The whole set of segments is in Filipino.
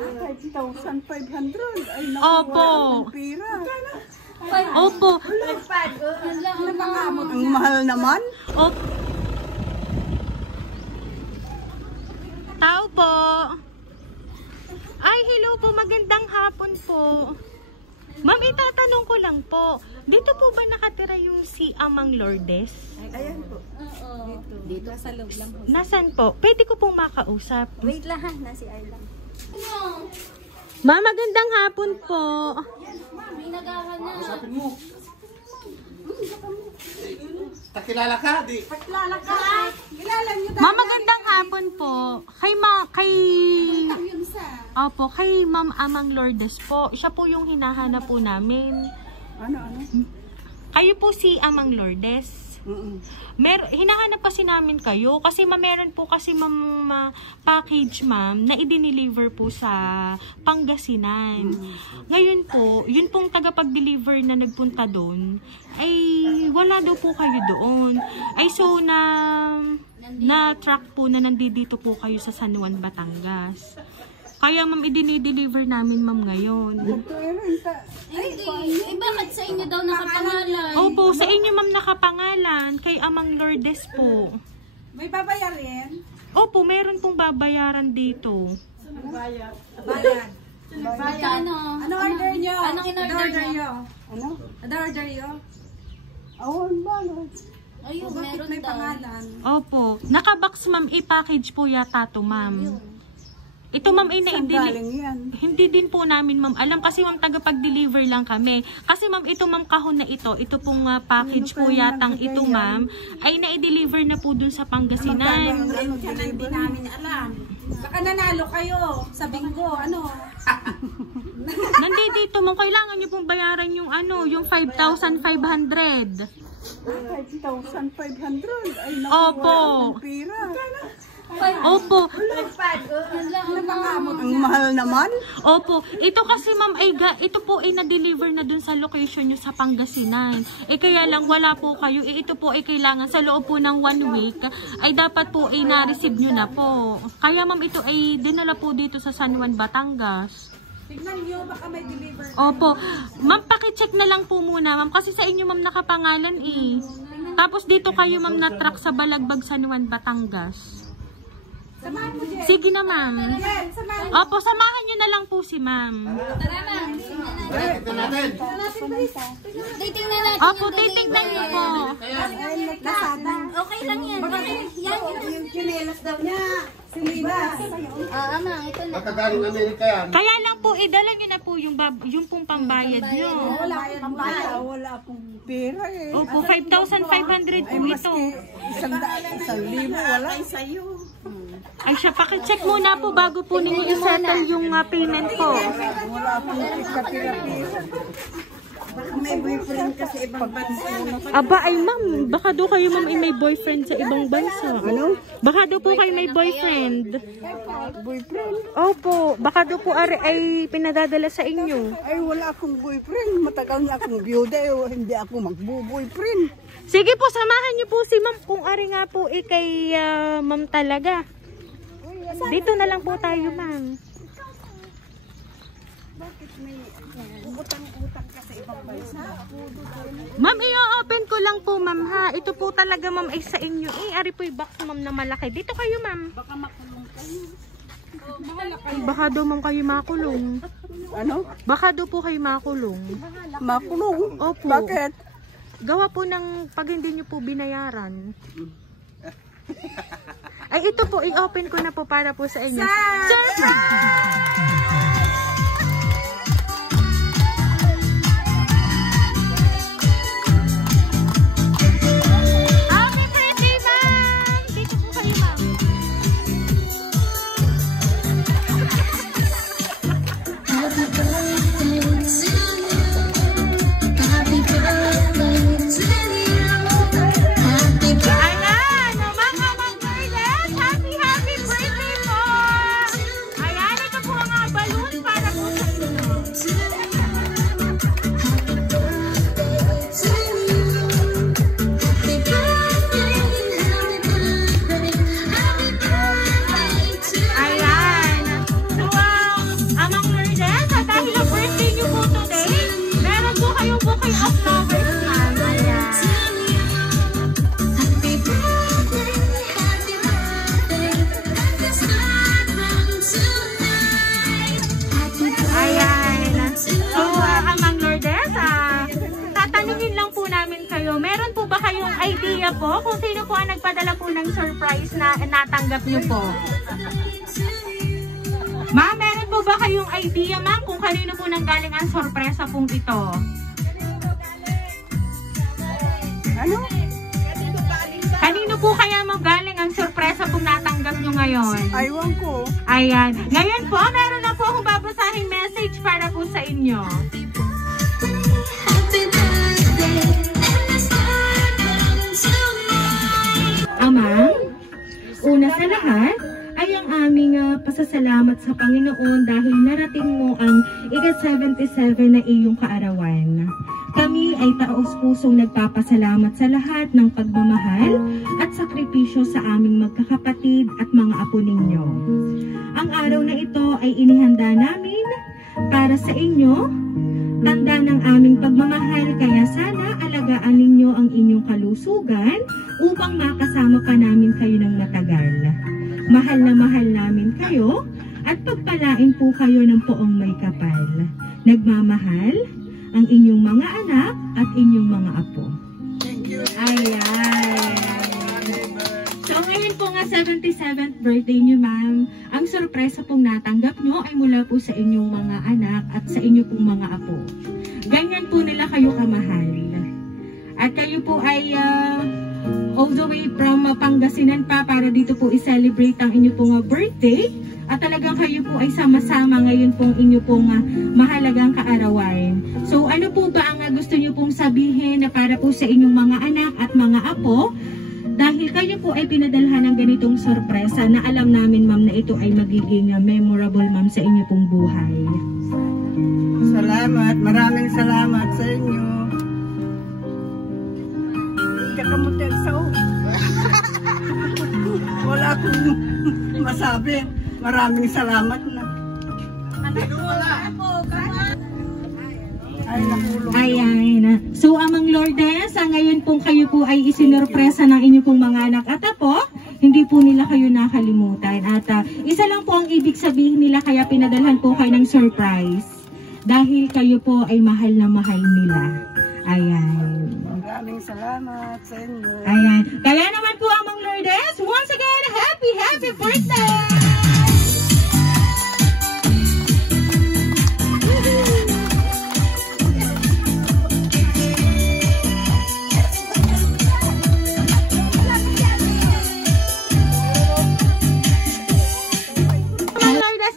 5,500. Ay, naku, Opo. wala akong pira. Opo. Ang mahal naman. Opo. Tao po. Ay, hello po. Magandang hapon po. Ma'am, itatanong ko lang po. Dito po ba nakatira yung si Amang Lourdes? Ayan po. Dito sa loob lang po. Nasaan po? Pwede ko pong makausap. Wait lang ha, nasi Island. Ma'am, magandang hapon po. May nagawa na. Usapin mo. Takilala ka, di. Kilala ka. Kilala niyo Ma'am, magandang hapon po. yun sa... Opo, kay Ma'am Amang Lourdes po. Siya po yung hinahanap po namin. Ano? Kayo po si Amang Lourdes. Hinahanap kasi namin kayo kasi meron po kasi package ma'am na i-deliver po sa Pangasinan. Ngayon po, yun pong tagapag-deliver na nagpunta doon ay wala daw po kayo doon. Ay so na track po na nandito po kayo sa San Juan, Batangas. Kaya ma'am, i-deliver namin ma'am ngayon. Hindi. Bakit sa inyo daw nakapangalan? Opo, sa inyo ma'am nakapangalan. Kay Amang Lourdes po. May babayarin? Opo, meron pong babayaran dito. Bayad. Ano? Ano order niyo? Anong in-order niyo? Ano? Ano order niyo? Awan balot. Ayun, Bakit meron may daw. pangalan? Opo. Nakabox ma'am, i-package po yata to ma'am. Ito ma'am ay Saan galing yan? Hindi din po namin ma'am alam kasi ma'am tagapag-deliver lang kami. Kasi ma'am ito ma'am kahon na ito pong package po yatang ito ma'am ay na-deliver na po dun sa Pangasinan. Hindi namin alam. Baka nanalo kayo sa bingo. Ano? Nandito ma'am, kailangan niyo pong bayaran yung yung 5,500. 5,500. Ay, naku, Opo. wala akong pira. Opo. Ang mahal naman. Opo, ito kasi ma'am ito po ay na-deliver na dun sa location nyo sa Pangasinan. Kaya lang wala po kayo. Ito po ay kailangan sa loob po ng 1 week ay dapat po ay na-receive nyo na po. Kaya ma'am ito ay dinala po dito sa San Juan, Batangas. Tignan nyo, baka may deliver. Opo, ma'am pakicheck na lang po muna ma'am kasi sa inyo ma'am nakapangalan eh. Tapos dito kayo ma'am na-track sa Balagbag, San Juan, Batangas. Samahan mo, Jen. Sige na ma'am. Jen, samahan. Opo, samahan nyo na lang po si ma'am. Tara na. Ito natin. Titingnan natin Opo, yung titignan nyo po. Nasada. Okay lang yan. Okay. Yan. Yung chinelas daw niya. Silinas. Ama, ito na. Magkagaling Amerika yan. Kaya lang po, dala nyo na po yung pong pambayad nyo. Wala akong pambala. Wala akong pera eh. Opo, 5,500 po ito. Isang 1,000, wala. Ay siya, pakicheck muna po bago po ninyo i-settle yung payment po. Wala akong pira-pira. May boyfriend kasi ibang bansa. Aba, ay ma'am, baka daw kayo ma'am ay may boyfriend sa ibang bansa. Ano? Baka daw po kayo may boyfriend. Boyfriend? Opo, baka daw po ay pinadadala sa inyo. Ay, wala akong boyfriend. Matagal na akong biyuda eh. Hindi ako magbo-boyfriend. Sige po, samahan niyo po si ma'am kung ari nga po kay ma'am talaga. Dito na lang po tayo ma'am. Bakit may utang-utang ka sa ibang bansa? Ma'am, i-open ko lang po ma'am ha. Ito po talaga ma'am ay sa inyo. Ari po yung box ma'am na malaki. Dito kayo ma'am. Baka makulong kayo. Baka daw ma'am kayo makulong. Ano? Baka daw po kayo makulong. Makulong? Opo. Bakit? Gawa po ng pag hindi nyo po binayaran. Ay ito po, i-open ko na po para po sa inyo. Surprise! Happy birthday, ma'am! Dito po kayo, ma'am. Ayan, mga Amang Lourdes, happy birthday po! Ayan, idea po kung sino po ang nagpadala po ng surprise na natanggap niyo po? Ma'am, meron po ba kayong idea, ma'am, kung kanino po nanggaling ang sorpresa pong ito? Ano? Kanino po kaya magaling ang sorpresa pong natanggap nyo ngayon? Aywan ko. Ayan. Ngayon po, meron na po akong babasahing message para po sa inyo. Ama, una sa lahat ay ang aming pasasalamat sa Panginoon dahil narating mo ang ika-77 na iyong kaarawan. Kami ay taos-pusong nagpapasalamat sa lahat ng pagmamahal at sakripisyo sa aming magkakapatid at mga apo ninyo. Ang araw na ito ay inihanda namin para sa inyo, tanda ng aming pagmamahal, kaya sana alagaan ninyo ang inyong kalusugan upang makasama pa namin kayo ng matagal. Mahal na mahal namin kayo at pagpalain po kayo ng poong may kapal. Nagmamahal ang inyong mga anak at inyong mga apo. Thank you. Ayan. So ngayon po nga 77th birthday niyo, ma'am. Ang sorpresa pong natanggap nyo ay mula po sa inyong mga anak at sa inyong pong mga apo. Ganyan po nila kayo kamahal. At kayo po ay all the way from Pangasinan pa para dito po i-celebrate ang inyong pong birthday. At talagang kayo po ay sama-sama ngayon pong inyong pong mahalagang kaarawan. So ano po ba ang gusto nyo pong sabihin na para po sa inyong mga anak at mga apo? Dahil kayo po ay pinadalhan ng ganitong sorpresa na alam namin, ma'am, na ito ay magiging memorable, ma'am, sa inyo pong buhay. Salamat. Maraming salamat sa inyo. Hindi ka mo telso. Wala akong masabi. Maraming salamat na. Ay, nakulong. Ayan. So, Amang Lourdes, ngayon pong kayo po ay isinorpresa ng inyong pong mga anak at apo, hindi po nila kayo nakalimutan. At isa lang po ang ibig sabihin nila kaya pinadalhan po kayo ng surprise. Dahil kayo po ay mahal na mahal nila. Ayan. Maraming salamat sa inyo. Ayan. Kaya naman po, Amang Lourdes, once again, happy, happy birthday!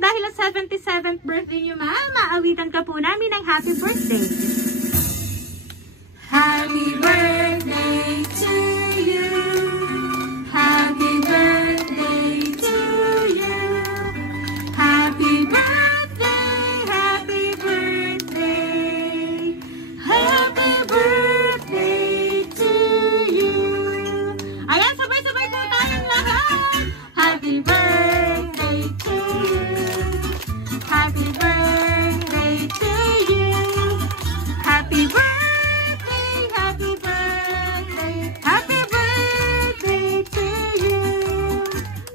Dahil ang 77th birthday niyo, ma'am, maawitan ka po namin ng happy birthday. Happy birthday to you. Happy birthday to you. Happy birthday, happy birthday. Happy birthday to you. Ayan, sabay-sabay po tayong lahat. Happy birthday to you. Happy birthday to you. Happy birthday, happy birthday, happy birthday to you.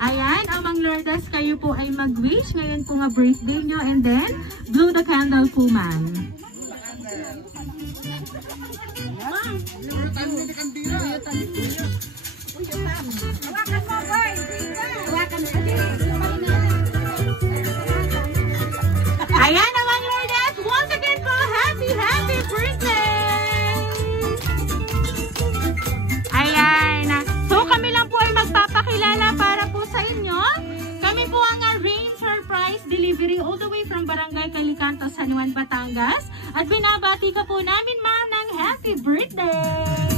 Ayan, Amang Lourdes, kayo po ay mag-wish ngayon po nga birthday nyo and then blow the candle po, ma'am. Ayan, Amang Lourdes, once again po, happy, happy birthday! Ayan, so kami lang po ay magpapakilala para po sa inyo. Kami po ang Rain Surprise Delivery all the way from Barangay Calicanto, San Juan, Batangas. At binabati ka po namin, ma'am, ng happy birthday!